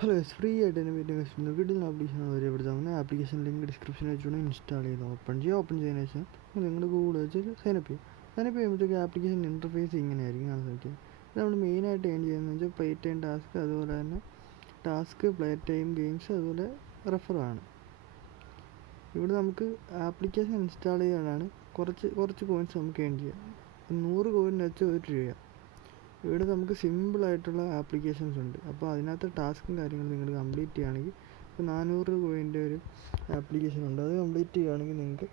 Hello free ആയിട്ട് തന്നെ വീട്ടിൽ കസ്റ്റമർ കിട്ടുന്ന ആപ്ലിക്കേഷൻ പരിചയപ്പെടുത്താവുന്ന ആപ്ലിക്കേഷൻ ലിങ്ക് ഡിസ്ക്രിപ്ഷനിൽ വെച്ചുകൊണ്ട് ഇൻസ്റ്റാൾ ചെയ്ത് ഓപ്പൺ ചെയ്തതിന് ശേഷം നിങ്ങളുടെ ഗൂഗിൾ വെച്ച് സൈനപ്പ് ചെയ്യും. സൈനപ്പ് ചെയ്യുമ്പോഴത്തേക്ക് ആപ്ലിക്കേഷൻ ഇൻ്റർഫേസ് ഇങ്ങനെയായിരിക്കും കാണാൻ സാധിക്കുക. ഇത് നമ്മൾ മെയിനായിട്ട് ഏൺ ചെയ്യുന്നതെന്ന് വെച്ചാൽ പ്ലേ ടൈം ടാസ്ക്, അതുപോലെ തന്നെ പ്ലേ ടൈം ഗെയിംസ്, അതുപോലെ റെഫറാണ്. ഇവിടെ നമുക്ക് ആപ്ലിക്കേഷൻ ഇൻസ്റ്റാൾ ചെയ്യാനാണ് കുറച്ച് കോയിൻസ് നമുക്ക് ഏൺ ചെയ്യാം. 100 കോയിൻ വെച്ച് 1 രൂപയാണ്. ഇവിടെ നമുക്ക് സിമ്പിളായിട്ടുള്ള ആപ്ലിക്കേഷൻസ് ഉണ്ട്. അപ്പോൾ അതിനകത്ത് ടാസ്കും കാര്യങ്ങളും നിങ്ങൾ കംപ്ലീറ്റ് ചെയ്യുകയാണെങ്കിൽ, ഇപ്പോൾ 400 കോയിൻ്റെ ഒരു ആപ്ലിക്കേഷൻ ഉണ്ട്. അത് കംപ്ലീറ്റ് ചെയ്യുകയാണെങ്കിൽ നിങ്ങൾക്ക്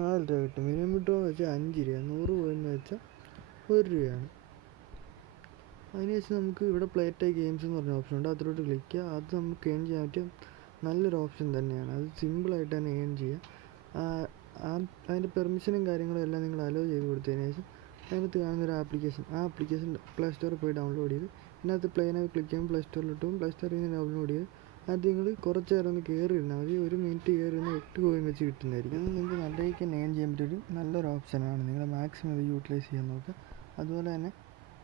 4 രൂപ കിട്ടും. മിനിമം വിഡ്രോന്ന് വെച്ചാൽ 5 രൂപ, 100 കോയിൻ വെച്ചാൽ 1 രൂപയാണ്. അതിനുശേഷം നമുക്ക് ഇവിടെ പ്ലേ ടൈം ഗെയിംസ് എന്ന് പറഞ്ഞ ഓപ്ഷൻ ഉണ്ട്. അതിലോട്ട് ക്ലിക്ക് ചെയ്യുക. അത് നമുക്ക് ഏൺ ചെയ്യാൻ പറ്റിയ നല്ലൊരു ഓപ്ഷൻ തന്നെയാണ്. അത് സിമ്പിളായിട്ട് തന്നെ ഏൺ ചെയ്യാം. അതിൻ്റെ പെർമിഷനും കാര്യങ്ങളും എല്ലാം നിങ്ങൾ അലോ ചെയ്ത് കൊടുത്തതിന് ശേഷം അതിനകത്ത് കാണുന്നൊരു ആപ്ലിക്കേഷൻ പ്ലേ സ്റ്റോറിൽ പോയി ഡൗൺലോഡ് ചെയ്ത് ഇതിനകത്ത് പ്ലേനായി ക്ലിക്ക് ചെയ്യുമ്പോൾ പ്ലേ സ്റ്റോറിലിട്ടും പ്ലേ സ്റ്റോറിൽ നിന്ന് ഡൗൺലോഡ് ചെയ്ത് അത് നിങ്ങൾ കുറച്ച് നേരം ഒന്ന് കയറി ഇരുന്നാൽ മതി. 1 മിനിറ്റ് കയറി ഇരുന്ന് 8 കോയിൻ വെച്ച് കിട്ടുന്നതായിരിക്കും. അത് നിങ്ങൾക്ക് നല്ല രീതിക്ക് ഏൺ ചെയ്യാൻ പറ്റിയൊരു നല്ലൊരു ഓപ്ഷനാണ്. നിങ്ങൾ മാക്സിമം ഇത് യൂട്ടിലൈസ് ചെയ്യാൻ നോക്കുക. അതുപോലെ തന്നെ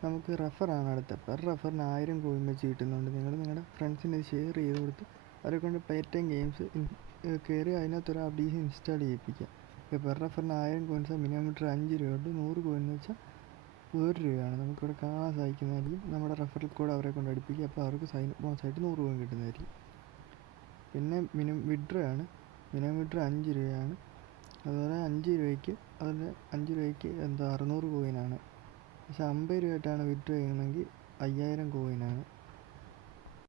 നമുക്ക് റെഫറാണ് അടുത്ത. പെർ റെഫറിന് 1000 കോയിൻ വെച്ച് കിട്ടുന്നുണ്ട്. നിങ്ങൾ നിങ്ങളുടെ ഫ്രണ്ട്സിന് ഷെയർ ചെയ്ത് കൊടുത്ത് അവരെ കൊണ്ട് പ്ലേ ടൈം ഗെയിംസ് കയറി അതിനകത്തൊരു ആപ്ലിക്കേഷൻ ഇൻസ്റ്റാൾ ചെയ്യിപ്പിക്കുക. ഇപ്പോൾ പെർ റെഫറിന് 1000 കോയിൻസ്, മിനിമം വിഡ്രോ 5 രൂപയുണ്ട്. 100 കോയിൻ വെച്ചാൽ 1 രൂപയാണ്. നമുക്കിവിടെ കാണാൻ സാധിക്കുന്നതായിരിക്കും. നമ്മുടെ റെഫറൽ കോഡ് അവരെ കൊണ്ട് അടുപ്പിക്കുക. അപ്പോൾ അവർക്ക് സൈൻ ബോണസായിട്ട് 100 കോയിൻ കിട്ടുന്നതായിരിക്കും. പിന്നെ മിനിമം വിഡ്രോ ആണ്. മിനിമം വിഡ്രോ 5 രൂപയാണ്. അതുപോലെ 5 രൂപയ്ക്ക് 600 കോയിനാണ്. പക്ഷേ 50 രൂപയായിട്ടാണ് വിഡ്രോ ചെയ്യുന്നതെങ്കിൽ 5000 കോയിനാണ്.